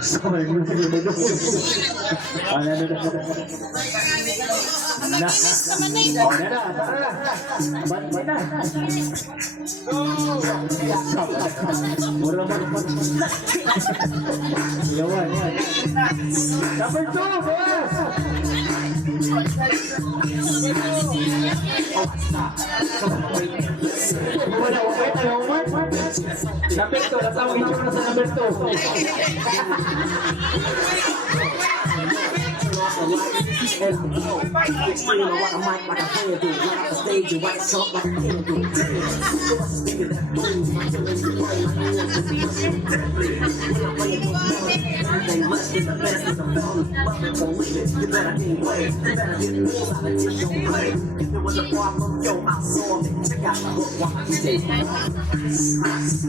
Sama yung dito. Ano na. Na. Oh, na. Bantay na. Mura mo. Yawan. Number 2, boss. Wala ko pa ito, Omar. Number 2, natawag ito na sa number 2.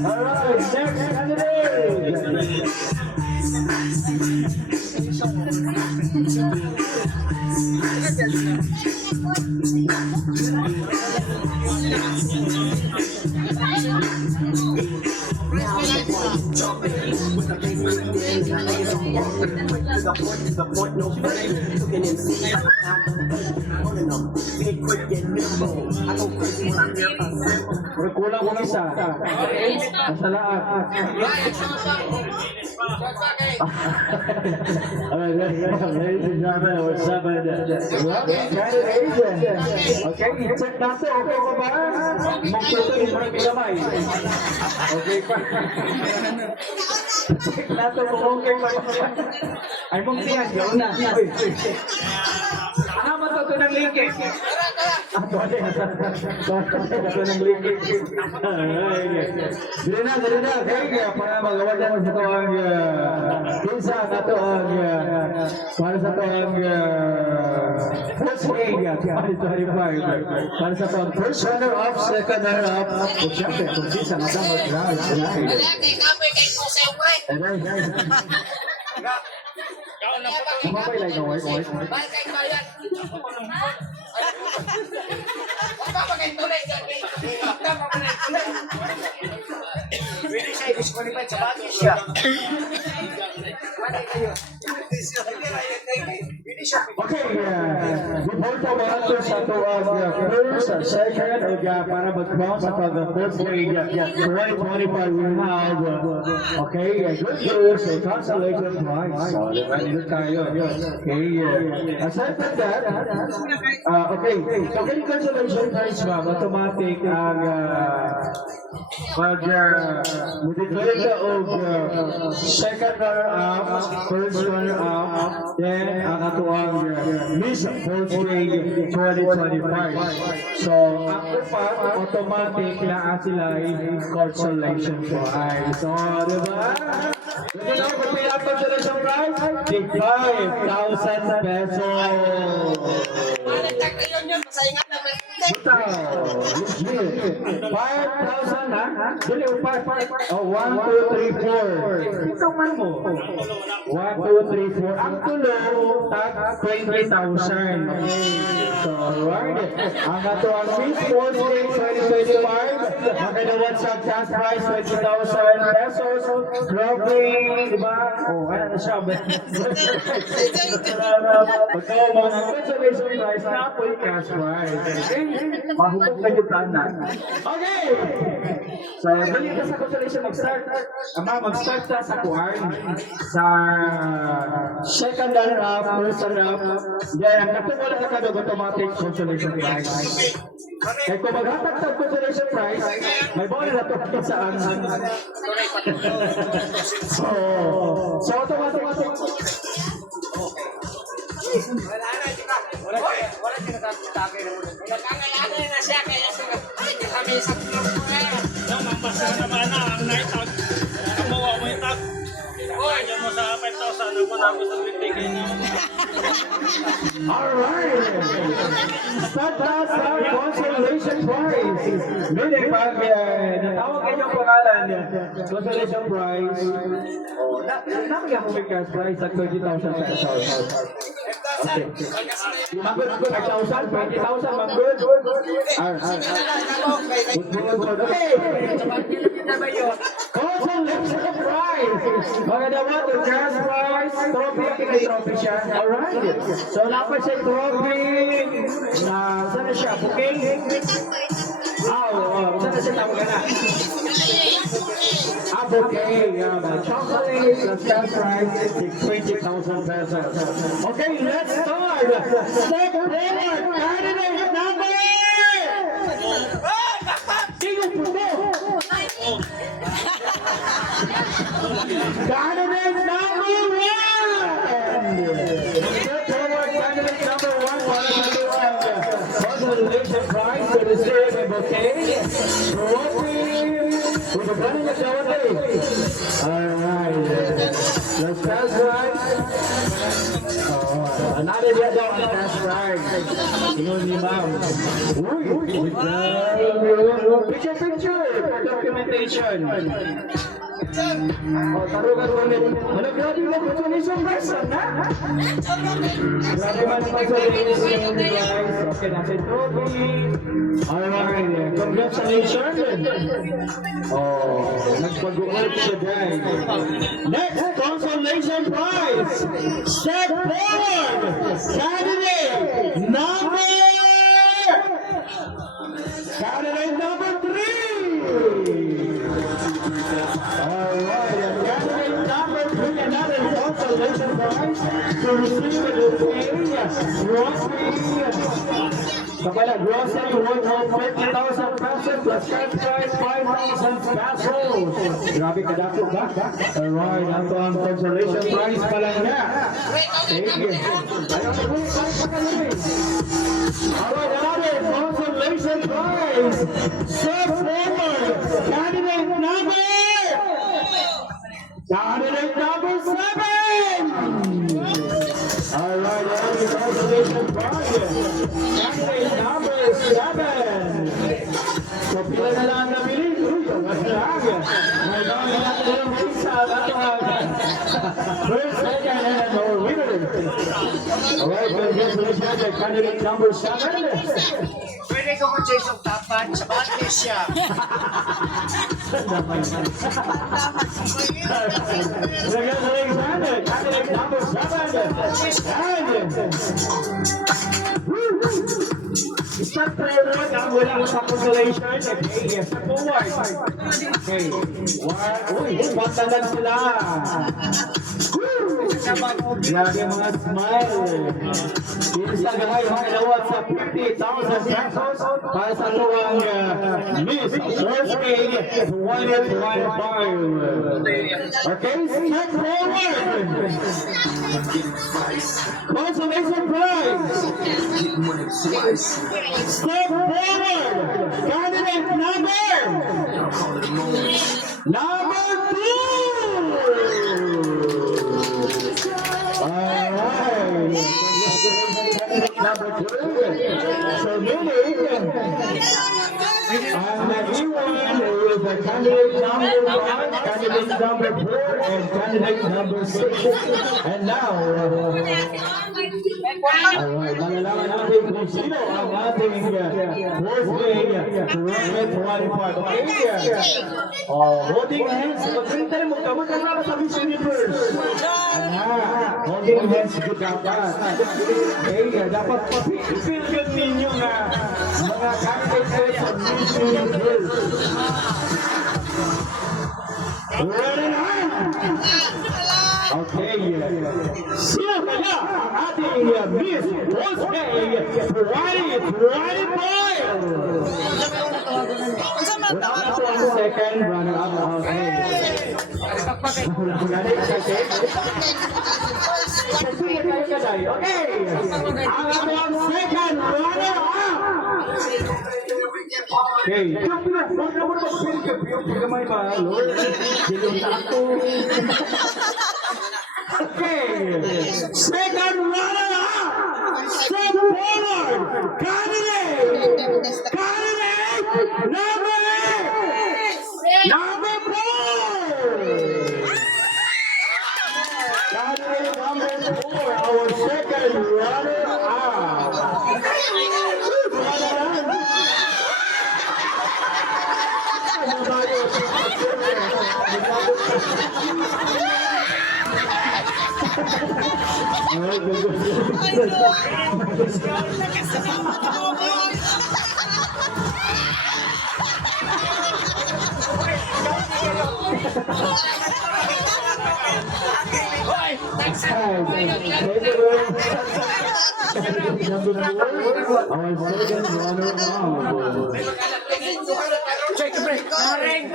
Alright, next candidate. Kulang ko isa. Masalaan. Alright, ladies and gentlemen, what's up? Okay, i-check natin. Okay ko ba? Magtutuin mo rin kamay. Okay pa. Check natin kung okay pa. Ay, mungtihan. Yun na. Ano matuto ng linkage? Bale. Matuto ng linkage. Dili na. Okay, para magawa dyan sa ito ang kinsa na ito ang para sa ito ang first area 2025. Para sa ito ang first runner-up, second runner-up. O siyempre, kung kinsa na ito mag-round. Wala kay kapoy kay Jose White. Kumapay lang ng white. Bal kay Bayan. Apa pa kay Tulay dyan? Tama pa na Tulay. Pwede siya i-disqualify sa bagay siya. Manay kayo. Okay, before pa mga sa ito ang first, second, o para mag-crown sa first grade 2025 we have, okay, good news, a consolation prize. So, diba, nito tayo. Okay, aside from that, okay, so kaya consolation prize ma'am, automatic ang mag-declare ka og second runner-up, first runner-up, then ang ato ang Miss First Grade 2025. So, after pa, automatic na sila consolation prize. So, diba? Hindi na ako ang consolation prize? 5,000 pesos. Managtag na yun, masaingan na ba? 5,000 ha? Dili, 5. Oh, 1, 2, 3, 4. Itong man mo. 1, 2, 3, 4. Ang tulo, tag 20,000. So, right. Ang ato ang Miss Sports Game 2025, makinawan sa cash prize 20,000 pesos. Trophy, di ba? Oh, ano na siya? Pagkaw mo ng consolation prize, na po yung cash prize. Okay? Mahubog na yung tanan. Okay! So, bali ka sa consolation mag-start. Mag-start ka sa kuhan. Sa second runner-up, first runner-up. Then, natungwala ka kagag automatic consolation prize. Kaya kung maghatag sa consolation prize, may bawal na ito sa ang... So, automatic. Wala siya nakatagay na muna. Nagkakayaan na siya kaya kami sa club ko na. Mambasa naman na ang night out. Kamawa mo yung tag. Kaya mo sa 5,000 ako na ako sa bibigay niyo. Alright! Start na sa consolation prize. Meaning, pag natawag kanyang pangalan, consolation prize, nakakaya ko may cash prize at 20,000 pesos. Okay. Manggod, 5,000, 20,000, manggod. Okay. Consolation prize. Mga dapat, the cash prize, trophy, may trophy siya. Alright. So, dapat siya trophy na, saan na siya? Bouquet? Saan na siya tawag na? Bouquet, chocolate, plus cash prize, 20,000 pesos. Okay, let's start. Step forward, candidate number! Sino po mo? Candidate number 1! Step forward, candidate number 1 para sa tuwag. Consolation prize to receive a bouquet, trophy, with a brand new trophy. Alright, let's pass right. Another dia daw ang pass right. Ingon ni ma'am. Picture for documentation. Tarugan ko ulit. Grabe na consolation person, ha? Grabe man consolation, guys. Okay, nasa trophy. Alright, congratulations. Nagpag-uwag siya, guys. Next, consolation prize. Step forward. Candidate number 3. Alright, candidate number 3, another consolation prize to receive a Kapala grocery worth of 50,000 pesos plus cash prize 5,000 pesos. Grabe kadako ba? Alright, ito ang consolation prize pa lang na. Thank you. Alright, another consolation prize. Step forward. Candidate number 7! Alright, another consolation prize. Candidate number 7! So, pila na lang nabili? Mas lang. May dami natin yung isa. First, second, and our winner. Alright, congratulations to candidate number 7. Pwede ko mag-chase yung tapat sa batis siya. Congratulations, candidate number 7. Start forward ang walang sa consolation. Okay, step forward. Okay. Uy, pantalan sila. Grabe mga smile. Isa gaway mga ilawat sa 50,000 pesos para sa tuwang Miss Thursday 2025. Okay, step forward. Consolation prize. Step forward. Candidate number 2. Alright. Number 2. So meaning, everyone is a candidate number 1, candidate number 4, and candidate number 6. And now, alright, malalaman natin kung sino ang ating Thursday Rocket 1 Okay? Holding hands, mag-printay mo ka, magkasama sa Miss Universe. Holding hands, good dapat. Okay, dapat feel good ninyo na mga candidates sa Miss Universe. Ready na? Okay, sino kaya ang ating Miss Thursday Friday Boy? Wala na po ang second runner-up. Okay. Okay. Ang ating second runner-up. Okay. Huwag na mo na mag-film. Pagkamay ba, Lord? Silong tato. Okay. Second runner-up. Step forward. Candidate number 4. Candidate number 4, our second runner-up. Ay, good. Check the break. Maring.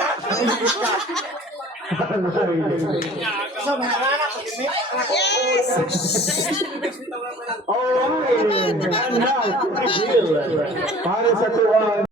Alright, and now, para sa tuwan.